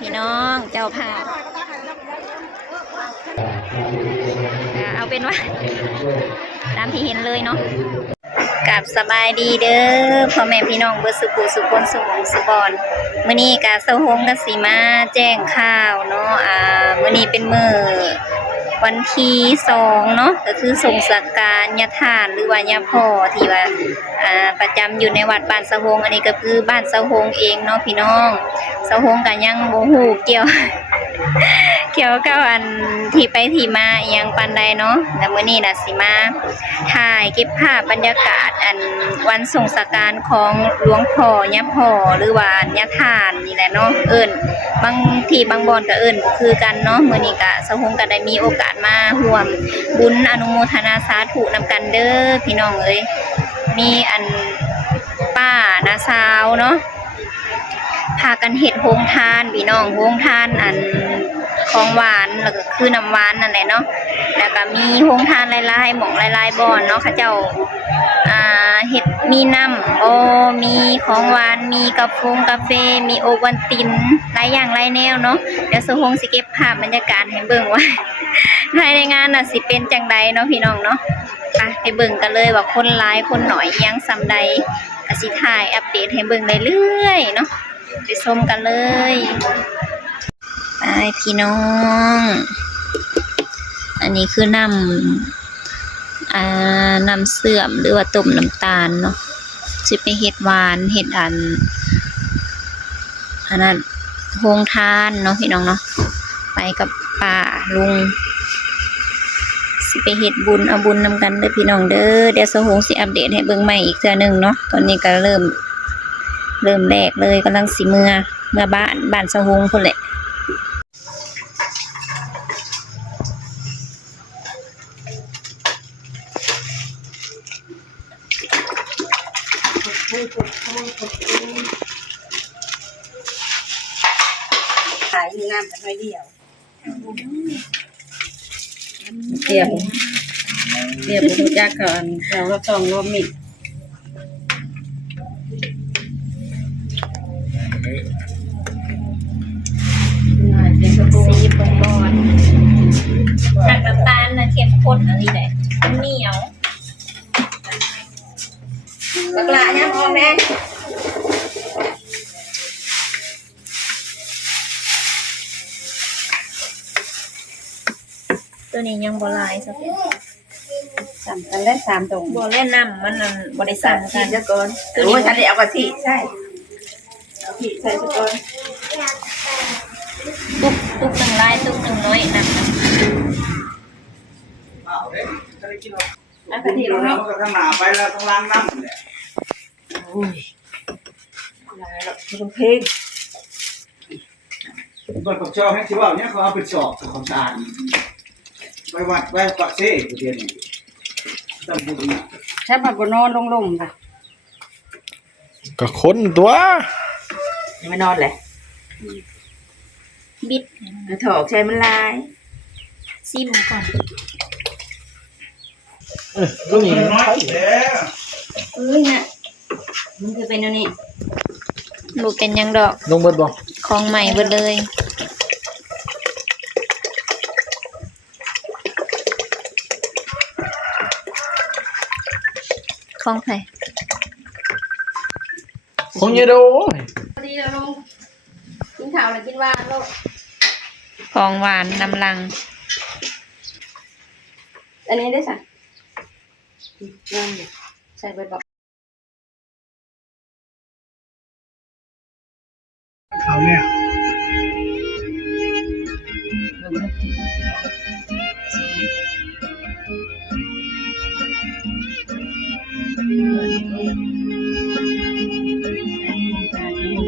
พี่น้องเจ้าภาพเอาเป็นว่าตามที่เห็นเลยเนาะกับสบายดีเด้อพ่อแม่พี่น้องเบิดสุขุสุคนสุขสุบอนมื้อนี้กะเซาโฮงกะสิมาแจ้งข่าวเนาะมื้อนี้เป็นมื้อวันที่2เนาะก็คือสงสการญาทานหรือว่าญาพ่อที่ว่าประจำอยู่ในวัดบ้านเซาโฮงอันนี้ก็คือบ้านเซาโฮงเองเนาะพี่น้องเซาโฮงก็ยังบ่ฮู้เกี่ยวกับอันที่ไปที่มาอีหยังปานใดเนาะแล้วมื้อนี้น่ะสิมาถ่ายเก็บภาพบรรยากาศอันวันสงสการของหลวงพ่อย่าพ่อหรือว่าญาทานนี่แหละเนาะบางที่บางบ่อนก็บ่คือกันเนาะมื้อนี้ก็เซาโฮงก็ได้มีโอกาสมาร่วมบุญอนุโมทนาสาธุนำกันเด้อพี่น้องเอ้ยมีอันป้าน้าสาวเนาะพากันเฮ็ดโรงทานพี่น้องโรงทานอันของหวานแล้วก็คือน้ำหวานนั่นแหละเนาะแล้วก็มีโรงทานหลายๆหม่องหลายๆบ่อนเนาะเขาเจ้าเฮ็ดมีน้ำมีของหวานมีกาแฟมีโอวัลตินหลายอย่างหลายแนวเนาะเดี๋ยวสุพงสิเก็บภาพบรรยากาศให้เบิ่งว่าภายในงานน่ะสิเป็นจังใดเนาะพี่น้องเนาะไปเบิ่งกันเลยว่าคนหลายคนน้อยยังส่ำใดก็สิถ่ายอัปเดตให้เบิ่งเรื่อยๆเนาะไปชมกันเลยไปพี่น้องอันนี้คือน้ำเสื่อมหรือว่าต้มน้ำตาลเนาะสิไปเฮ็ดหวานเฮ็ดอันนั้นโฮงทานเนาะพี่น้องเนาะไปกับป้าลุงสิไปเฮ็ดบุญเอาบุญนำกันเด้อพี่น้องเด้อเดี๋ยวสหงสิอัปเดตให้เบิ่งใหม่อีกเทื่อนึงเนาะตอนนี้ก็เริ่มแรกเลยกำลังสิเมื่อบ้านสหงพุ่นแหละขายอยู่น้ำแต่ไม่เดียวเดียวผมจักก่อนเราก็ต้องรวมมิตรสีบงบอนน้ำตาลน่ะเข้มข้นอะไรแหละเหนียวบักละเนี่ยพ่อแม่ตัวนี้ยังบ่ลายสักทีสั่งกันได้3ตรงบ่เล่นน้ำมันบ่ได้สั่งกันจะก่อนโอ้ยฉันได้เอากะทิใช่เอาผิดใส่ซะก่อนตุ๊กหนึ่งลายตุ๊กหนึ่งน้อยนะกะทิเราก็ข้างหน้าไปแล้วต้องล้างน้ำเนี่ยโอ้ยลายแล้วต้องเพลงก่อนปักชอบให้ที่ว่าเนี่ยเขาเอาไปสอบของชาญไปวัดไปปักเซ่ประเทศนี้ต้องพูดนะใช่บัดบ่นอนลงๆค่ะก็ค้นตัวไม่นอนเลยบิดถอกใช้มันลายซิมก่อนก็มีน้อยแล้ว น่ะมันคือเป็นอันนี้ลูกเป็นยังดอกลงเบิดบ่ของใหม่เบิดเลยของไผของเยโดพอดีเราลงกินข้าวแล้วกินหวานโลดของหวานนำลังอันนี้ได้สั่งใส่ไปบอกเขาเนี่ย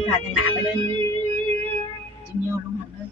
ขาดหนาไปเลยจิ้มโยลงหันเลย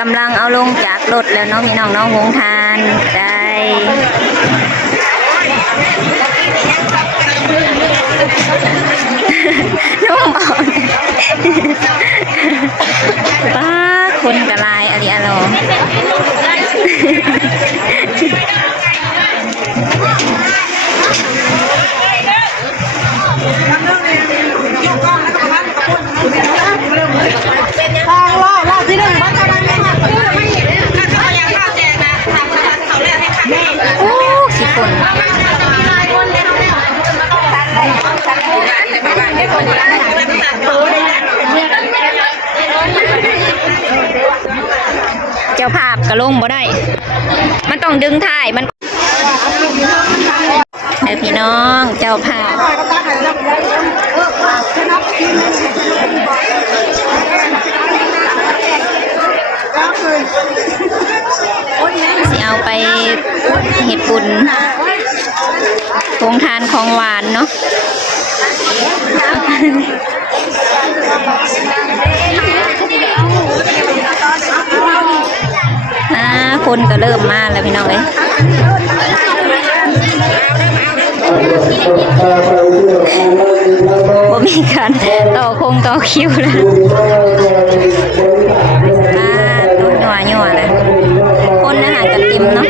กำลังเอาลงจากรถแล้วเนาะพี่น้องเนาะวงทานได้นุ่มอ่อนป้าคนกระลายอะไรอะหรอโอ้ขี้ฝุ่นเจ้าภาพกระลงบ่ได้ มันต้องดึงถ่ายมันเอ้พี่น้องเจ้าภาพสิเอาไปเห็ดปุ่นโรงทานของหวานเนาะคนก็เริ่มมาแล้วพี่น้องเลยบ่มีการต่อคิวแล้วต้นหนัวเลยคนอาหารกันเต็มเนาะ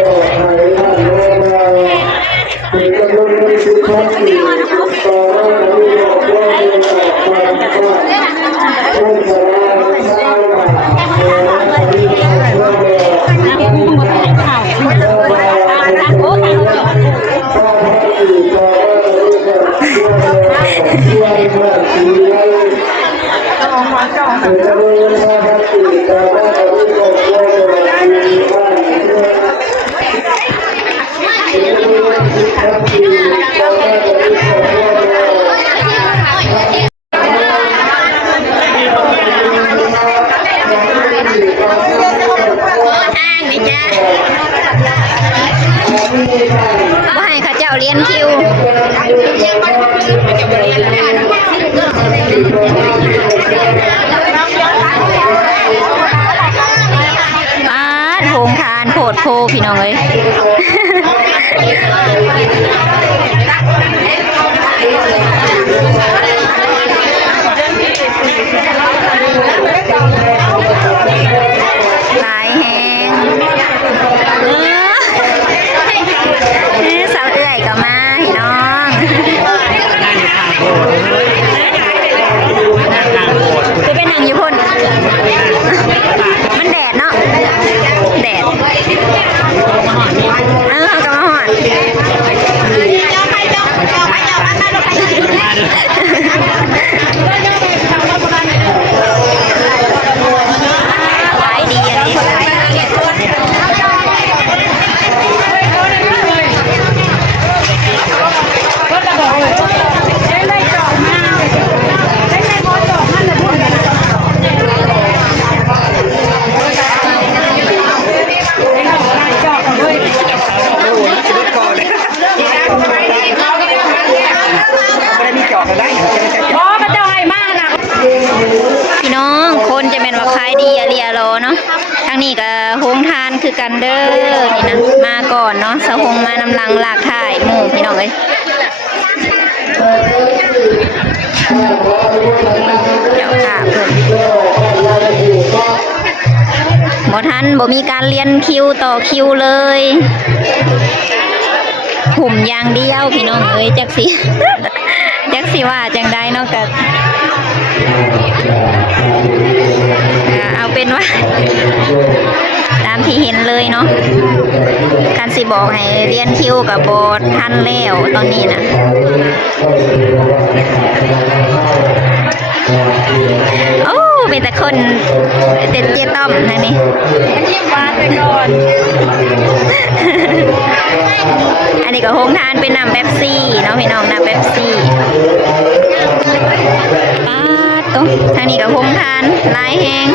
บ่ให้ข้าเจ้าเรียนคิวโฮงทานโพดโพพี่น้องเอ้ยหลายแฮงสาวเอื้อยก็มาพี่น้องคือเป็นหนังญี่ปุ่นมันแดดเนาะแดดก็มาหอดขายดีอันนี้พี่น้องคนจะเป็นว่าขายดีอะเรียรอเนาะทางนี้ก็โฮงทานคือกันเด้อนี่นะมาก่อนเนาะสะหงมานำลังหลากถ่ายหมู่พี่น้องเอ้ยเจ้าค่ะเพิ่นบ่ทันบ่มีการเรียนคิวต่อคิวเลยหุ่มอย่างเดียวพี่น้องเอ้ยจักสิ จักสิว่าจังใดเนาะก็เอาเป็นว่าตามที่เห็นเลยเนาะการสิบอกให้เรียนคิวกับบอดทันแล้วตอนนี้นะโอ้เป็นแต่คนเด็ดเจต้อมนะนี่มาแต่ก่อนอันนี้ก็โฮมทานเป็นน้ำเป๊ปซี่เนาะพี่น้องน้ำเป๊ปซี่ป้าตรงทางนี้ก็โฮมทานลายแห้ง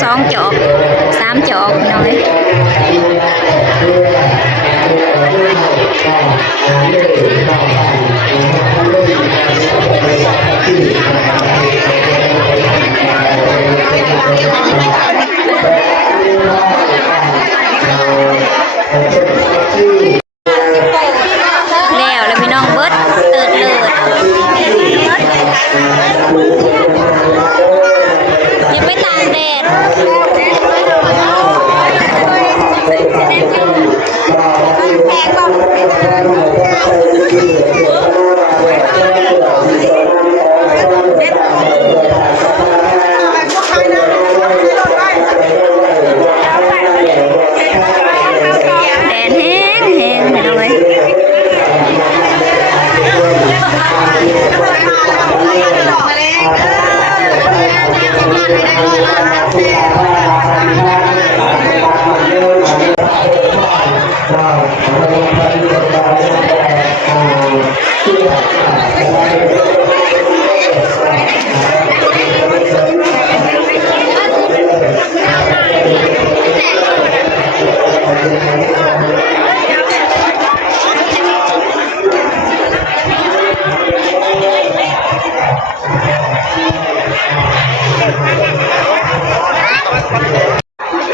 2 จอก3 จอกพี่น้องเอ้ยแล้วพี่น้องเบิดเติดเลยอย่าไปตากแดดแดดแห้งแห้งพี่น้องเอ้ย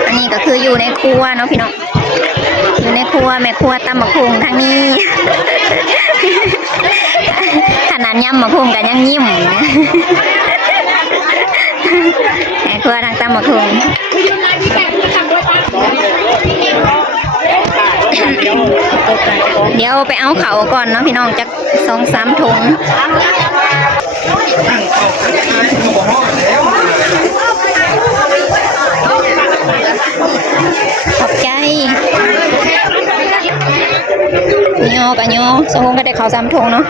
อันนี้ก็คืออยู่ในครัวเนาะพี่น้องอยู่ในครัวแม่ครัวตำมะพุงทางนี้ ขนาดย่ำมะพุงกันยังยิ้ม แม่ครัวทางตำมะพุง เดี๋ยวไปเอาเขาก่อนเนาะพี่น้องจัก2-3 ถุงขอบใจโยกับโยสมงก็ได้เขา3 ถุงเนาะ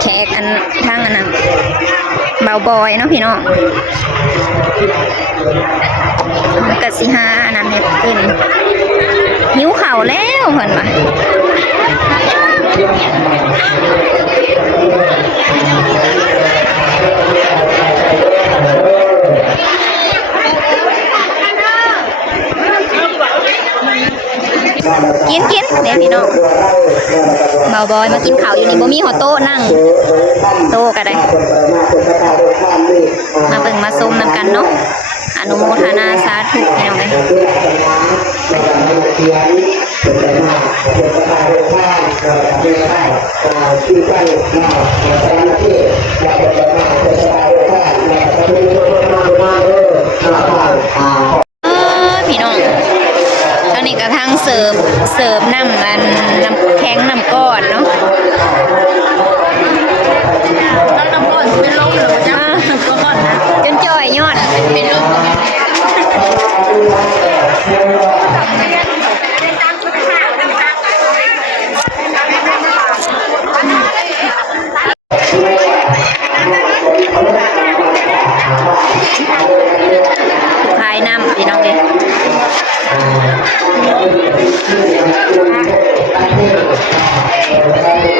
แขกอันทางอันนั้นเบาบอยเนาะพี่น้องมันก็สิหาอันนั้นให้กินหิวเข่าวแล้วเพิ่นว่ากินเดี๋ยวพี่น้องเบาบอยมากินข้าวอยู่นี่บ่มีหัวโต๊ะนั่งโต๊ะก็ได้มาเบิ่งมาซุ่มนำกันเนาะอนุโมทนาสาธุพี่น้องเอ้ยพี่น้องตอนนี้ก็ทางเสิร์ฟน้ำแข็งน้ำก้อนเนาะน้ำก้อนเป็นลมหรือจ้าน้ำก้อนนะจนจ่อยยอดเป็นลมขายน้ำพี่น้องเอ้ย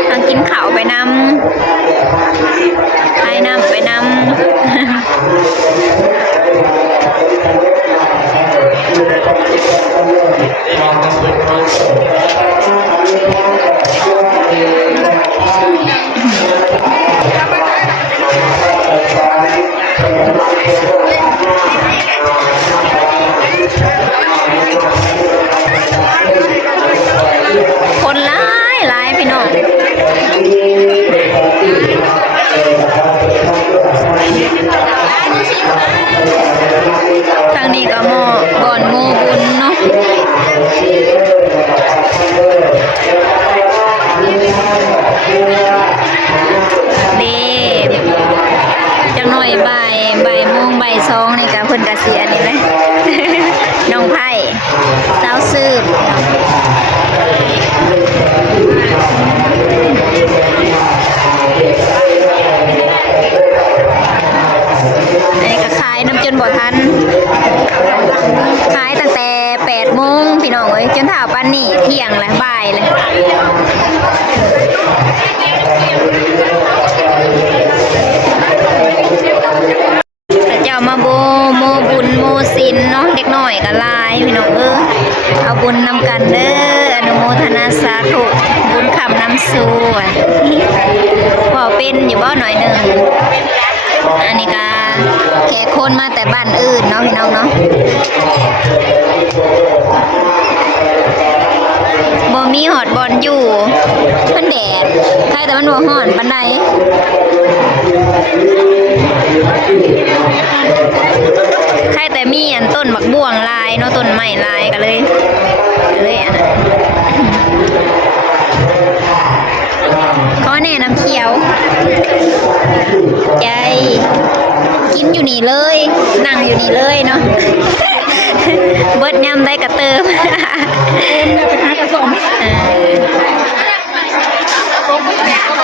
ทางกินข้าวไปนำขายน้ำไปนำ อยก็หลายพี่น้องเอาบุญนำกันเด้ออนุโมทนาสาธุบุญคำนำสู่พอเป็นอยู่บ่หน่อยหนึงอันนี้ก็แขกคนมาแต่บ้านอื่นเนาะพี่น้องเนาะบ่มีหอดบอลอยู่มันแดดใครแต่มันบ่ฮ้อนปานใดใครแต่มีอันต้นบักบ่วงลายเนาะต้นไม้ลายก็เลยอันนั้นขอแนะน้ำเขียวใจกินอยู่นี่เลยนั่งอยู่นี่เลยเนาะเบิดยำได้กระเติม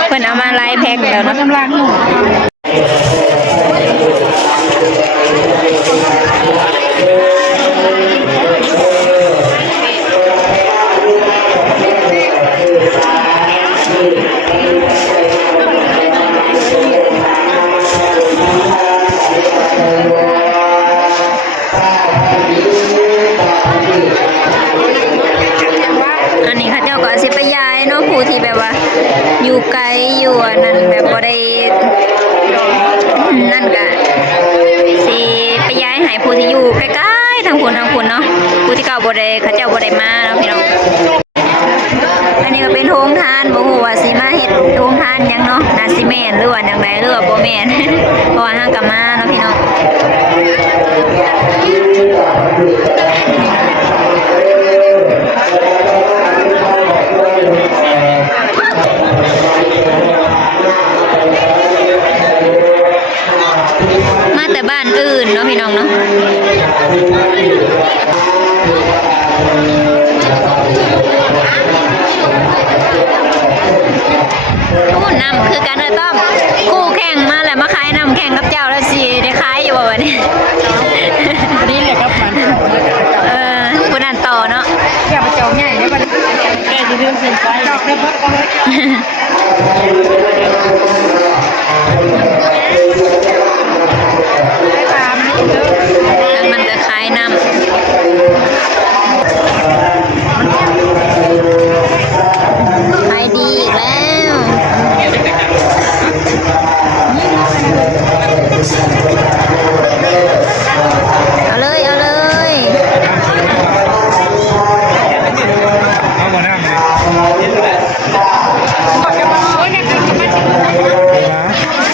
เพิ่นเอามาไล่แพ็คแล้วเนาะอันนี้ค่ะเจ้าก็สิไปย้ายเนาะผู้ที่แบบว่าอยู่ไกลอยู่อันนั้นแบบบ่ได้นั่นก็สิไปย้ายให้ผู้ที่อยู่ใกล้ๆทางพุ่นเนาะผู้ที่เก่าบ่ได้เขาเจ้าบ่ได้มาเนาะพี่น้องอันนี้ก็เป็นโรงทานบ่ฮู้ว่าสิมาเฮ็ดโรงทานหยังเนาะน่าสิแม่นหรือว่าจังไดหรือว่าบ่แม่น เพราะว่าห่างก็มาเนาะพี่น้องมาแต่บ้านอื่นเนาะพี่น้องเนาะคู่นำคือการเลยต้อมคู่แข่งมาแหละมาขายนำแข่งกับเจ้าแล้วสิได้ขายอยู่บ่วะนี่วันนี้เลยครับมันคุณอ่านต่อเนาะแกไปเจ้าใหญ่ได้ป่ะแกจะเรื่องเส้นไฟจอกได้ป่ะมันจะขายนำขายดีอีกแล้วเอาเลย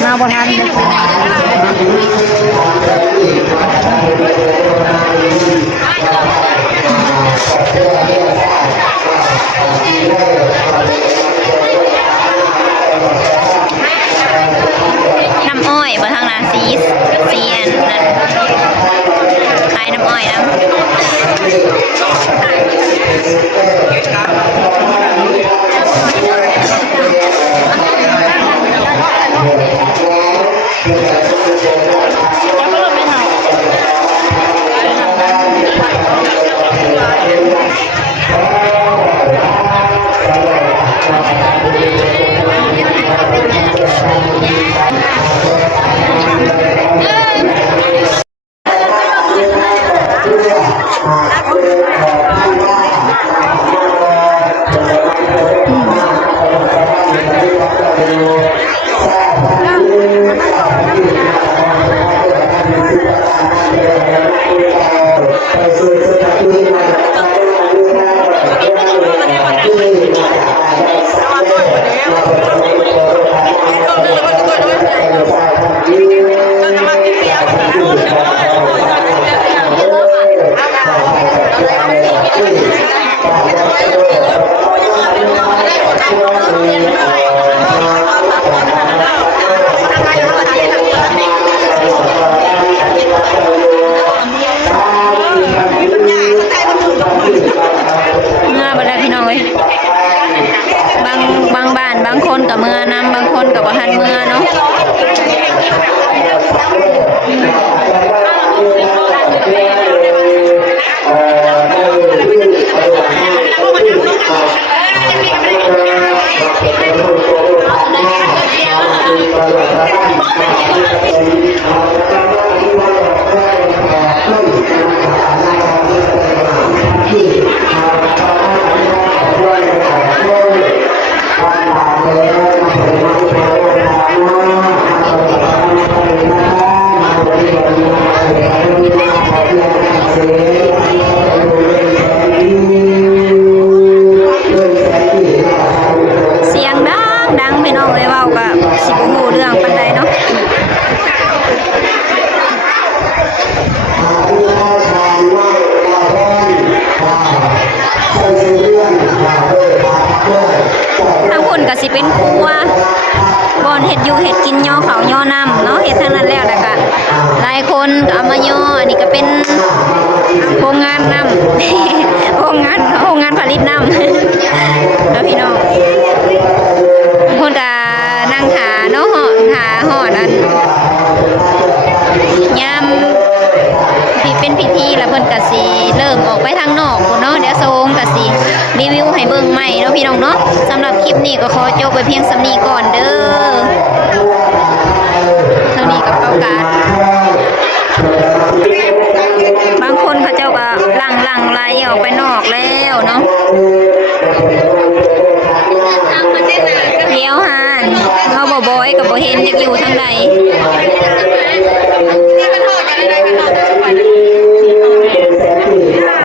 มาบ่ทันน้ำอ้อยบ่ทางนั้นสีอันนั้นขายน้ำอ้อยน้ำ ก็สิเป็นครัวบ่อนเฮ็ดอยู่เฮ็ดกินย่อเขาวย่อน้ำเนาะเฮ็ดทั้งนั้นแล้วก็หลายคนก็เอามาย่ออันนี้ก็เป็นโรงงานน้ำ โรงงานผลิตน้ำ แล้วพี่น้องคนก็นั่งถาเนาะถาหอดอันยามที่เป็นพิธีแล้วเพิ่นก็สิเริ่มออกไปทางนอกพุ่นเนาะเดี๋ยวโซงก็สิรีวิวให้เบิ่งใหม่เนาะพี่น้องเนาะสำหรับคลิปนี้ก็ขอจบไว้เพียงส่ำนี้ก่อนเด้อเท่านี้กับเป้ากาดบางคนเขาเจ้าก็หลังไหลออกไปนอกแล้วเนาะเลี้ยวหานเขาบ่อยก็บ่เห็นอยากอยู่ทางใด